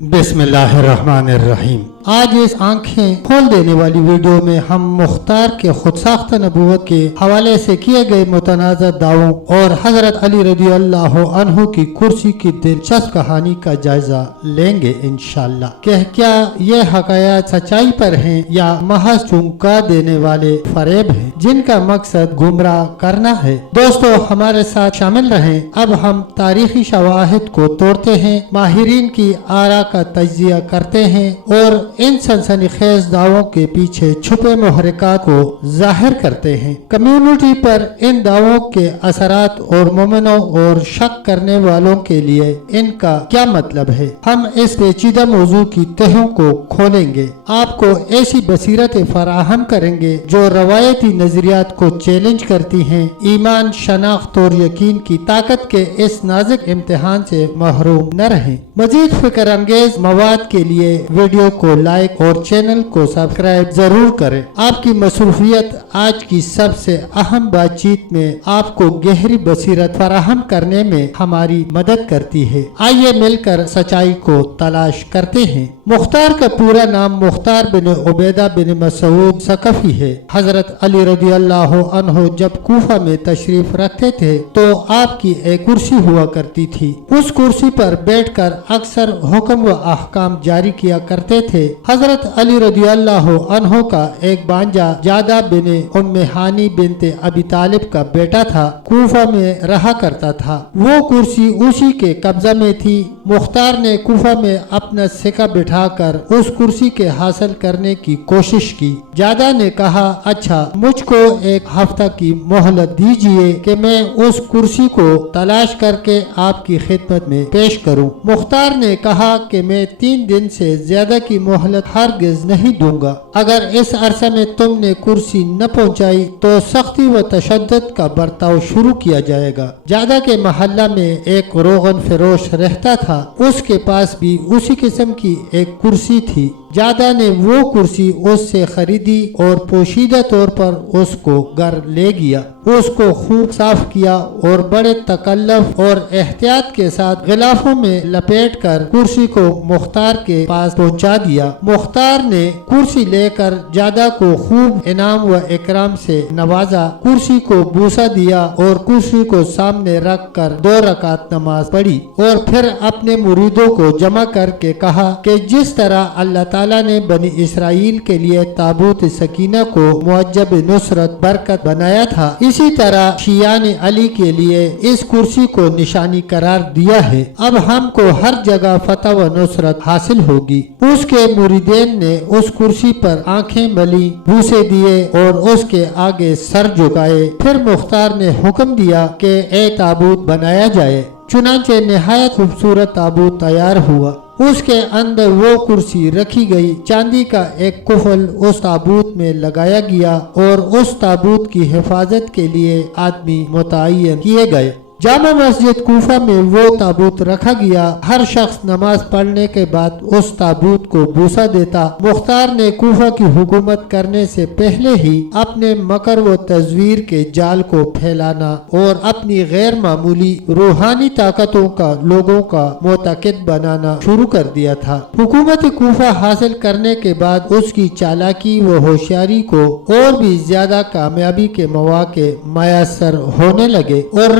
बिस्मिल्लाहिर्रहमानिर्रहीम। आज इस आंखें खोल देने वाली वीडियो में हम मुख्तार के खुदसाख्त नबूवत के हवाले से किए गए मुतनाज़ा दावों और हजरत अली रज़ी अल्लाह अन्हु की कुर्सी की दिलचस्प कहानी का जायजा लेंगे इंशाअल्लाह। क्या ये हकायत सच्चाई पर हैं या महज चौंका देने वाले फरेब हैं जिनका मकसद गुमराह करना है। दोस्तों हमारे साथ शामिल रहें। अब हम तारीखी शवाहिद को तोड़ते हैं, माहिरीन की आरा का तज्जिया करते हैं और इन सनसनीखेज दावों के पीछे छुपे मुहर्रिकात को जाहिर करते हैं। कम्युनिटी पर इन दावों के असरात और मोमिनों और शक करने वालों के लिए इनका क्या मतलब है। हम इस पेचीदा मौजू की तहों को खोलेंगे, आपको ऐसी बसीरत फराहम करेंगे जो रवायती नजरियात को चैलेंज करती हैं। ईमान, शनाख्त और यकीन की ताकत के इस नाजुक इम्तिहान से महरूम न रहें। मजीद फिक्र अंगेज मवाद के लिए वीडियो को लाइक और चैनल को सब्सक्राइब जरूर करें। आपकी मसरूफियत आज की सबसे अहम बातचीत में आपको गहरी बसीरत फराहम करने में हमारी मदद करती है। आइए मिलकर सच्चाई को तलाश करते हैं। मुख्तार का पूरा नाम मुख्तार बिन उबैदा बिन मसूद सकफी है। हजरत अली रज़ी अल्लाह अन्हु जब कूफा में तशरीफ रखते थे तो आपकी एक कुर्सी हुआ करती थी। उस कुर्सी पर बैठकर अक्सर हुक्म व अहकाम जारी किया करते थे। हजरत अली रज़ी अल्लाह अन्हु का एक बांजा जादा बिन उम्मे हानी बिनते अबी तालिब का बेटा था, कूफा में रहा करता था। वो कुर्सी उसी के कब्जा में थी। मुख्तार ने कूफा में अपना सिक्का बिठाकर उस कुर्सी के हासिल करने की कोशिश की। जादा ने कहा, अच्छा मुझको एक हफ्ता की मोहलत दीजिए कि मैं उस कुर्सी को तलाश करके आपकी खिदमत में पेश करूं। मुख्तार ने कहा कि मैं 3 दिन से ज्यादा की मोहलत हरगिज नहीं दूंगा। अगर इस अरसा में तुमने कुर्सी न पहुंचाई तो सख्ती व तशद्दुद का बर्ताव शुरू किया जाएगा। जादा के मोहल्ला में एक रोगन फरोश रहता था, उसके पास भी उसी किस्म की एक कुर्सी थी। जादा ने वो कुर्सी उससे खरीदी और पोशीदा तौर पर उसको घर ले गया। उसको खूब साफ किया और बड़े तकल्लुफ और एहतियात के साथ गिलाफों में लपेटकर कुर्सी को मुख्तार के पास पहुंचा दिया। मुख्तार ने कुर्सी लेकर जादा को खूब इनाम व इकराम से नवाजा, कुर्सी को बूसा दिया और कुर्सी को सामने रख कर 2 रकात नमाज पढ़ी और फिर अपने मुरीदों को जमा करके कहा कि जिस तरह अल्लाह ताला ने बनी इसराइल के लिए ताबूत सकीना को मुअज्जब नुसरत बरकत बनाया था, इसी तरह शियान अली के लिए इस कुर्सी को निशानी करार दिया है। अब हमको हर जगह फतह व नुसरत हासिल होगी। उसके मुरीदेन ने उस कुर्सी पर आंखें मली, बूसे दिए और उसके आगे सर झुकाए। फिर मुख्तार ने हुक्म दिया कि एक ताबूत बनाया जाए। चुनांचे निहायत खूबसूरत ताबूत तैयार हुआ। उसके अंदर वो कुर्सी रखी गई। चांदी का एक कुफल उस ताबूत में लगाया गया और उस ताबूत की हिफाजत के लिए आदमी मुतय्यन किए गए। जामा मस्जिद कूफा में वो ताबूत रखा गया। हर शख्स नमाज पढ़ने के बाद उस ताबूत को बूसा देता। मुख्तार ने कूफा की हुकूमत करने से पहले ही अपने मकर व तजवीर के जाल को फैलाना और अपनी गैर मामूली रूहानी ताकतों का लोगों का मोतकिद बनाना शुरू कर दिया था। हुकूमत कूफा हासिल करने के बाद उसकी चालाकी व होशियारी को और भी ज्यादा कामयाबी के मौके मयसर होने लगे और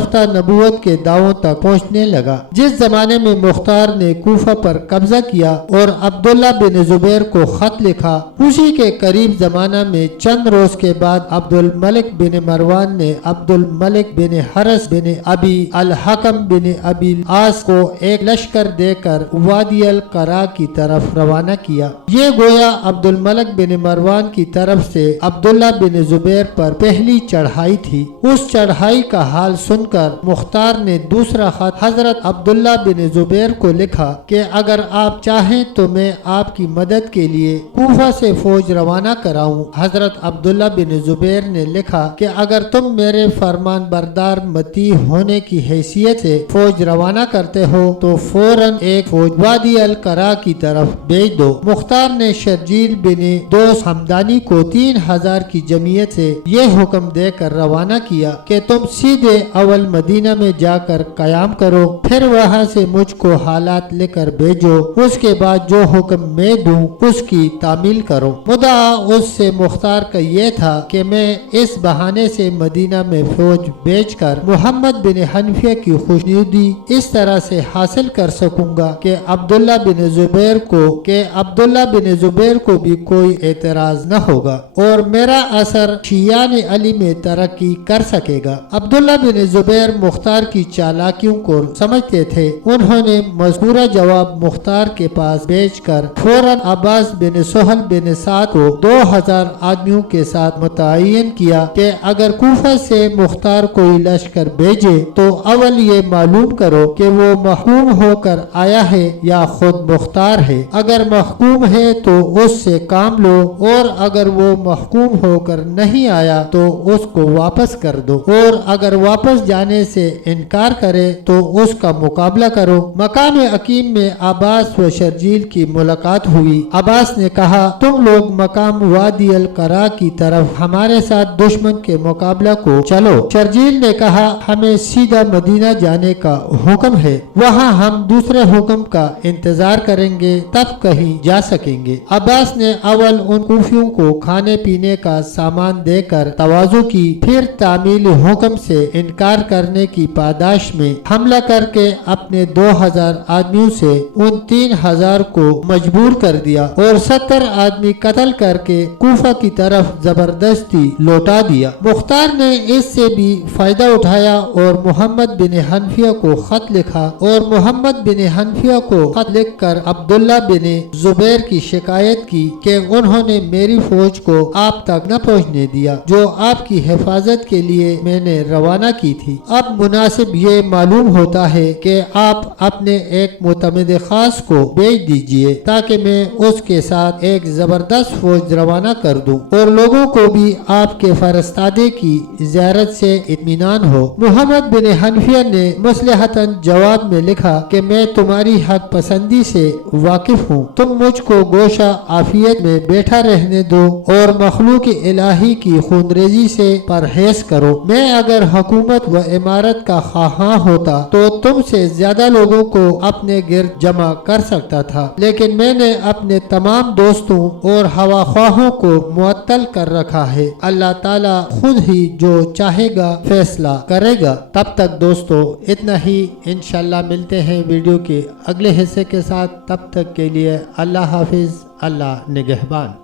रफ्ता नबूवत के दावों तक पहुंचने लगा। जिस जमाने में मुख्तार ने कूफा पर कब्जा किया और अब्दुल्ला बिन जुबैर को खत लिखा, उसी के करीब जमाना में चंद रोज के बाद अब्दुल मलिक बिन मरवान ने अब्दुल मलिक बिन हरस बिन अबी अल हकम बिन अबी आस को एक लश्कर देकर वादी अल करा की तरफ रवाना किया। ये गोया अब्दुल मलिक बिन मरवान की तरफ से अब्दुल्ला बिन जुबैर पर पहली चढ़ाई थी। उस चढ़ाई का हाल सुनकर मुख्तार ने दूसरा खत हजरत अब्दुल्ला बिन जुबैर को लिखा कि अगर आप चाहें तो मैं आपकी मदद के लिए कूफा से फौज रवाना कराऊं। हजरत अब्दुल्ला बिन जुबैर ने लिखा कि अगर तुम मेरे फरमान बरदार मती होने की हैसियत से फौज रवाना करते हो तो फौरन एक फौज वादी अल करा की तरफ भेज दो। मुख्तार ने शर्जील बिन दोस्त हमदानी को 3000 की जमीयत से ये हुक्म देकर रवाना किया कि तुम सीधे अवल اول مدینہ میں جا کر قیام کرو، پھر وہاں سے مجھ کو حالات لے کر بھیجو، اس کے بعد جو حکم میں دوں اس کی تعمیل کرو۔ مدعا اس سے مختار کا یہ تھا کہ میں اس بہانے سے مدینہ میں فوج بھیج کر محمد بن حنفیہ کی خوشنودی اس طرح سے حاصل کر سکوں گا کہ عبداللہ بن زبیر کو بھی کوئی اعتراض نہ ہوگا اور میرا اثر شیعان علی میں ترقی کر سکے گا۔ عبداللہ بن زبیر مختار کی چالاکیوں کو سمجھتے تھے۔ انہوں نے مذکورہ جواب مختار کے پاس بھیج کر فوراً عباس بن سہل بن سعد کو 2000 آدمیوں کے ساتھ متعین کیا کہ اگر کوفہ سے مختار کوئی لشکر بھیجے تو اول یہ معلوم کرو کہ وہ محکوم ہو کر آیا ہے یا خود مختار ہے۔ اگر محکوم ہے تو اس سے کام لو اور اگر وہ محکوم ہو کر نہیں آیا تو اس کو واپس کر دو، اور اگر واپس جانے سے انکار کرے تو اس کا مقابلہ کرو۔ مقام عقیم میں عباس و شرجیل کی ملاقات ہوئی۔ عباس نے کہا تم لوگ مقام وادی القرا کی طرف ہمارے ساتھ دشمن کے مقابلہ کو چلو۔ شرجیل نے کہا ہمیں سیدھا مدینہ جانے کا حکم ہے، وہاں ہم دوسرے حکم کا انتظار کریں گے، تب کہیں جا سکیں گے۔ عباس نے اول ان کوفیوں کو کھانے پینے کا سامان دے کر تواضع کی، پھر تعمیل حکم سے انکار کرنے کی پاداش میں حملہ کر کے اپنے 2000 آدمیوں سے ان 3000 کو مجبور کر دیا اور 70 آدمی قتل کر کے کوفہ کی طرف زبردستی لوٹا دیا۔ مختار نے اس سے بھی فائدہ اٹھایا اور محمد بن حنفیہ کو خط لکھا اور محمد بن حنفیہ کو خط لکھ کر عبداللہ بن زبیر کی شکایت کی کہ انہوں نے میری فوج کو آپ تک نہ پہنچنے دیا جو آپ کی حفاظت کے لیے میں نے روانہ کی تھی۔ اب مناسب یہ معلوم ہوتا ہے کہ آپ اپنے ایک معتمد خاص کو بھیج دیجئے تاکہ میں اس کے ساتھ ایک زبردست فوج روانہ کر دوں اور لوگوں کو بھی آپ کے فرستادے کی زیارت سے اطمینان ہو۔ محمد بن حنفیہ نے مصلحتاً جواب میں لکھا کہ میں تمہاری حق پسندی سے واقف ہوں، تم مجھ کو گوشہ عافیت میں بیٹھا رہنے دو اور مخلوق الہی کی خونریزی سے پرہیز کرو۔ میں اگر حکومت و امارت کا خواہاں ہوتا تو تم سے زیادہ لوگوں کو اپنے گرد جمع کر سکتا تھا، لیکن میں نے اپنے تمام دوستوں اور ہوا خواہوں کو معطل کر رکھا ہے۔ اللہ تعالیٰ خود ہی جو چاہے گا فیصلہ کرے گا۔ تب تک دوستو اتنا ہی، انشاءاللہ ملتے ہیں ویڈیو کے اگلے حصے کے ساتھ۔ تب تک کے لیے اللہ حافظ، اللہ نگہبان۔